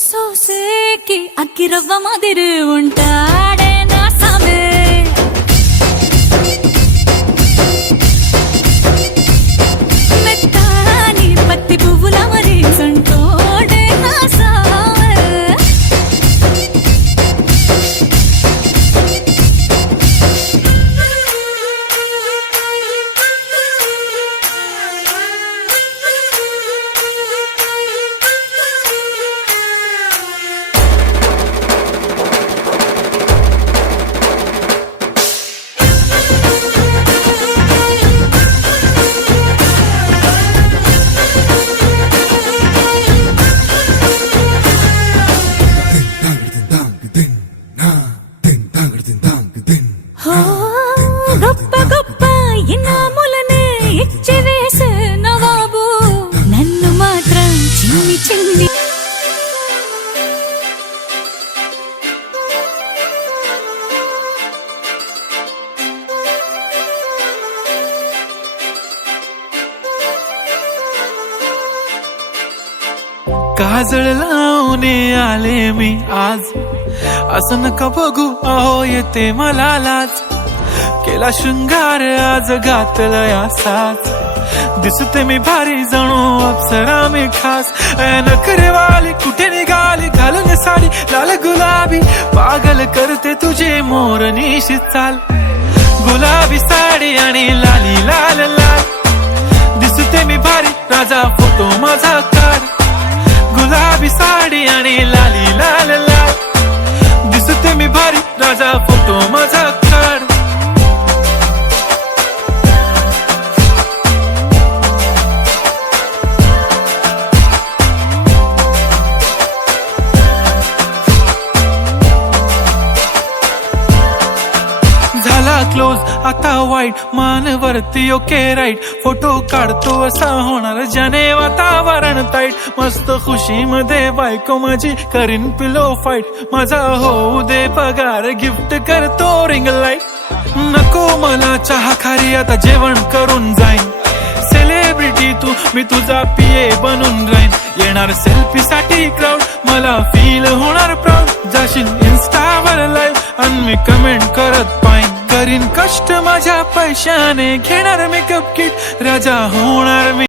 సోసేకి అక్కిరవ్వ మాదిరి ఉంటాడే నా సామే మెత్తాని పత్తి పువ్వుల మరి సంటోడే నా సామే గొప్ప గొప్ప ఇనాములనే ఇచ్చి వేసే నవాబు నన్ను మాత్రం చిన్ని చిన్ని काजळ लावणे आले मी आज असं नका बघू अहो येते मला लाज केला शृंगार आज घातला असाच दिसते मी भारी जणू अप्सरा मी खास नखरेवाली कुठे निघाली घालून साडी लाल गुलाबी पागल करते तुझे मोरनीशी चाल गुलाबी साडी आणि लाली लाल लाल दिसते मी भारी राजा फोटो माझा काढ गुलाबी साडी आणि लाली लाल लाल दिसते मी भारी राजा फोटो माझा काढ झाला क्लोज आता वाईट मानवरती ओके राईट फोटो काढतो असा होणार ज्याने वातावरण ताईट मस्त खुशी मध्ये बायको माझी करीन पिलो फाईट माझा होऊ दे पगार गिफ्ट करतो रिंग लाईट नको मला चहा खारी आता जेवण करून जाईन सेलिब्रिटी तू मी तुझा पीए बनून राहीन येणार सेल्फी साठी क्राऊड मला फील होणार प्राऊड जाशील इन्स्टावर लाईव्ह आणि मी कमेंट करत पाईन करीन कष्ट माझ्या पैशाने घेणार मेकअप किट राजा होणार मी